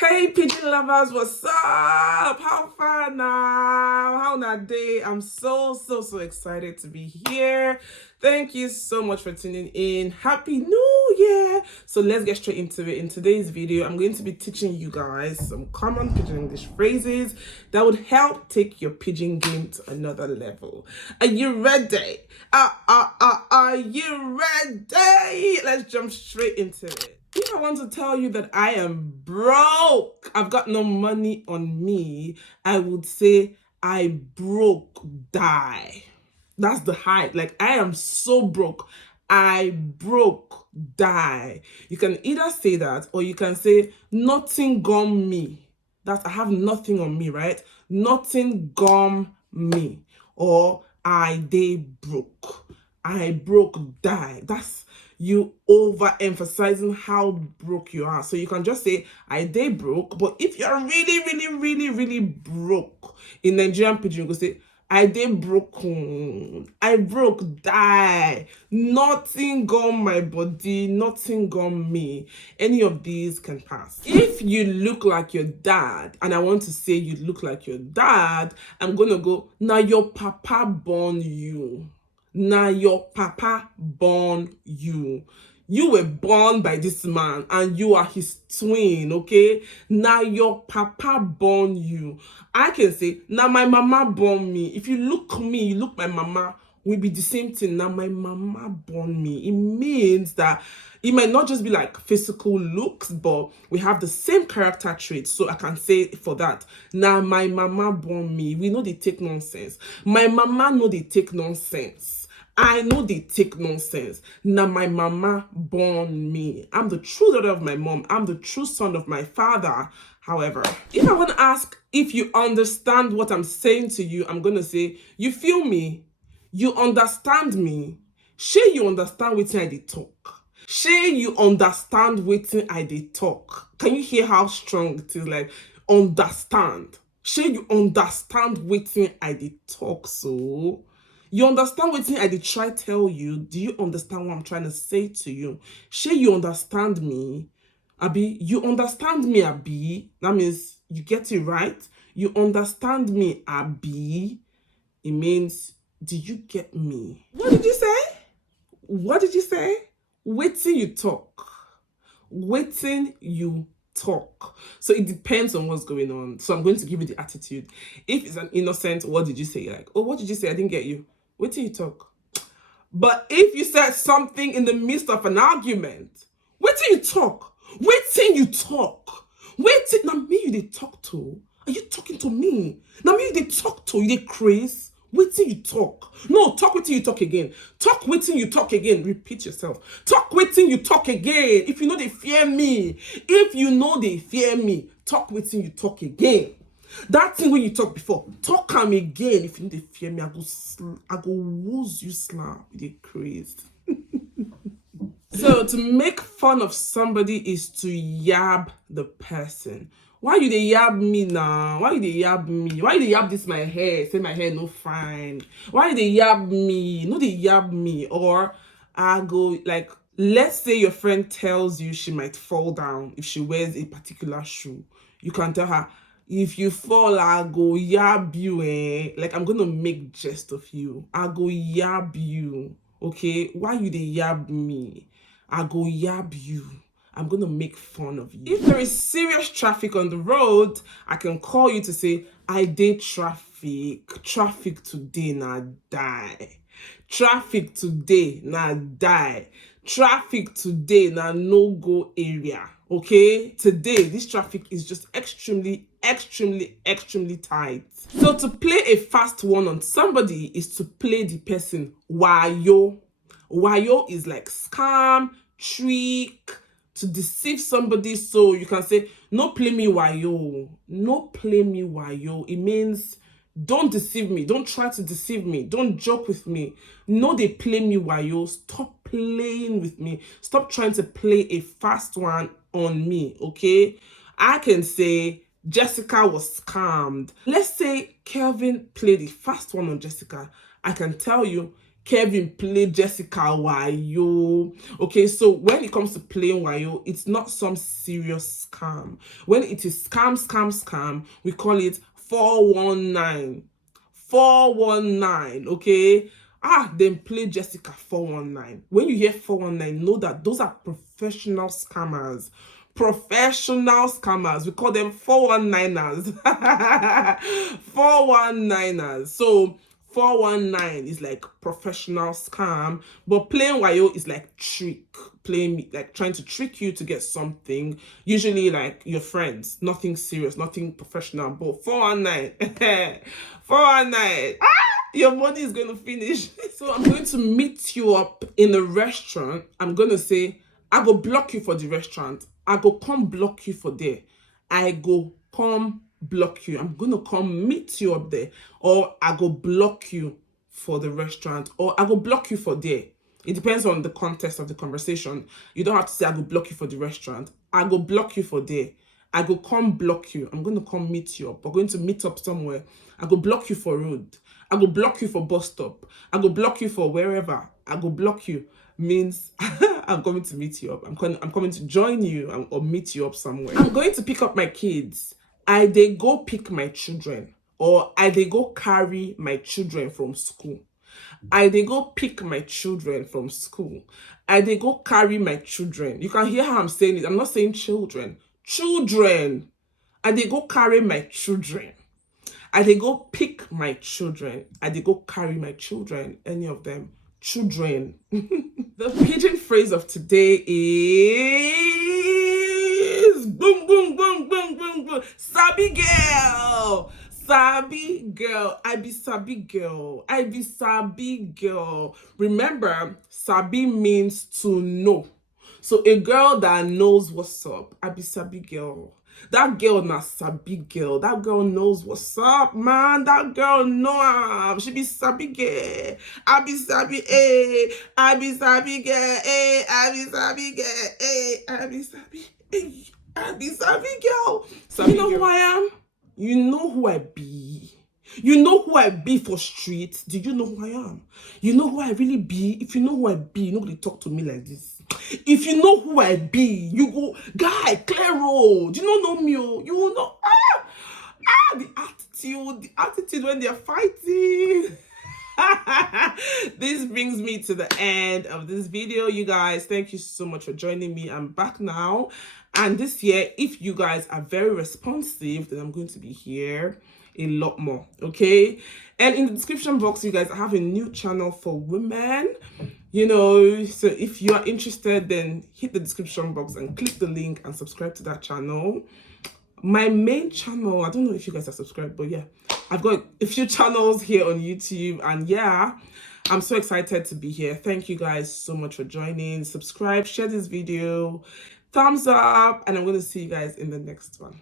Hey pigeon lovers, what's up? How far now? How na day? I'm so excited to be here. Thank you so much for tuning in. Happy New Year! So let's get straight into it. In today's video, I'm going to be teaching you guys some common pidgin English phrases that would help take your pidgin game to another level. Are you ready? Are you ready? Let's jump straight into it. If I want to tell you that I am broke, I've got no money on me, I would say I broke die. That's the height. Like, I am so broke. I broke die. You can either say that or you can say nothing gum me. That I have nothing on me, right? Nothing gum me. Or I dey broke. I broke die. That's you overemphasizing how broke you are. So you can just say I dey broke, but if you're really broke in Nigerian Pidgin, you go say I dey broken. I broke die. Nothing gone my body, nothing gone me. Any of these can pass. If you look like your dad, and I want to say you look like your dad, I'm gonna go, now your papa born you. Now your papa born you. You were born by this man and you are his twin, okay? Now your papa born you. I can say, now my mama born me. If you look me, you look my mama, will be the same thing. Now my mama born me. It means that it might not just be like physical looks, but we have the same character traits. So I can say for that, now my mama born me. We know they take nonsense. My mama know they take nonsense. I know they take nonsense. Now my mama born me. I'm the true daughter of my mom. I'm the true son of my father. However, if I want to ask if you understand what I'm saying to you, I'm going to say, you feel me? You understand me? Shey you understand wetin I dey talk? Shey you understand wetin I dey talk? Can you hear how strong it is? Like, understand. Shey you understand wetin I dey talk so? You understand wetin I dey try tell you? Do you understand what I'm trying to say to you? Shey you understand me? Abi, you understand me, Abi? That means you get it right. You understand me, Abi? It means, do you get me? What did you say? What did you say? Wetin you talk. Wetin you talk. So it depends on what's going on. So I'm going to give you the attitude. If it's an innocent, what did you say? Like, oh, what did you say? I didn't get you. Wetin you talk. But if you said something in the midst of an argument, wetin you talk. Wetin you talk. Wetin, now me you dey talk to. Are you talking to me? Now me you dey talk to. You dey craze. Wetin you talk. No, talk wetin you talk again. Talk wetin you talk again. Repeat yourself. Talk wetin you talk again. If you know they fear me. If you know they fear me, talk wetin you talk again. That thing when you talk before, talk am again. If you know they fear me, I go woos you slap. You dey craze. So to make fun of somebody is to yab the person. Why you dey yab me now? Why you dey yab me? Why you dey yab this my hair? Say my hair no fine. Why you dey yab me? No dey yab me. Or I go like, let's say your friend tells you she might fall down if she wears a particular shoe. You can tell her, if you fall, I go yab you, eh? Like, I'm gonna make jest of you. I go yab you. Okay? Why you dey yab me? I go yab you. I'm gonna make fun of you. If there is serious traffic on the road, I can call you to say, I dey traffic. Traffic today na die. Traffic today na die. Traffic today na no-go area. Okay? Today, this traffic is just extremely tight. So to play a fast one on somebody is to play the person wayo. Wayo is like scam, trick, to deceive somebody. So you can say, no play me wayo. No play me wayo. It means don't deceive me. Don't try to deceive me. Don't joke with me. No, they play me wayo. Stop playing with me. Stop trying to play a fast one on me, okay? I can say Jessica was scammed. Let's say Kelvin played the fast one on Jessica. I can tell you, Kevin played Jessica wayo. Okay, so when it comes to playing wayo, it's not some serious scam. When it is scam, we call it 419. 419, okay? Then play Jessica 419. When you hear 419, know that those are professional scammers. Professional scammers. We call them 419ers. 419ers. So 419 is like professional scam, but playing wayo is like trick, playing like trying to trick you to get something, usually like your friends, nothing serious, nothing professional. But 419 419, your money is going to finish. So I'm going to meet you up in a restaurant. I'm going to say, I go block you for the restaurant. I go come block you for there. I go come block you. I'm going to come meet you up there. Or I go block you for the restaurant. Or I go block you for there. It depends on the context of the conversation. You don't have to say, I go block you for the restaurant. I go block you for there. I go come block you. I'm going to come meet you up. We're going to meet up somewhere. I go block you for road. I go block you for bus stop. I go block you for wherever. I go block you means I'm coming to meet you up. I'm coming to join you or meet you up somewhere. I'm going to pick up my kids. They go pick my children, or they go carry my children from school. They go pick my children from school. They go carry my children. You can hear how I'm saying it. I'm not saying children. Children. They go carry my children. They go pick my children. They go carry my children. Any of them. Children. The pidgin phrase of today is boom, boom, boom, boom, boom, boom. Sabi girl. Sabi girl. I be sabi girl. I be sabi girl. Remember, sabi means to know. So a girl that knows what's up. I be sabi girl. That girl na sabi girl. That girl knows what's up, man. That girl know. She be sabi girl. I be sabi, eh. I be sabi girl, eh. I be sabi girl, eh. I be sabi, eh. I be sabi girl. Sabi, you know who I am? You know who I be. You know who I be for street. Do you know who I am? You know who I really be? If you know who I be, nobody talk to me like this. If you know who I be, you go, guy, clear road. You don't know me, oh. You will know. The attitude when they're fighting. This brings me to the end of this video, you guys. Thank you so much for joining me. I'm back now, and this year, if you guys are very responsive, then I'm going to be here a lot more, okay? And in the description box, you guys, I have a new channel for women, you know, so if you are interested, then hit the description box and click the link and subscribe to that channel. My main channel, I don't know if you guys are subscribed, but yeah, I've got a few channels here on YouTube, and yeah, I'm so excited to be here. Thank you guys so much for joining. Subscribe, share this video, thumbs up, and I'm going to see you guys in the next one.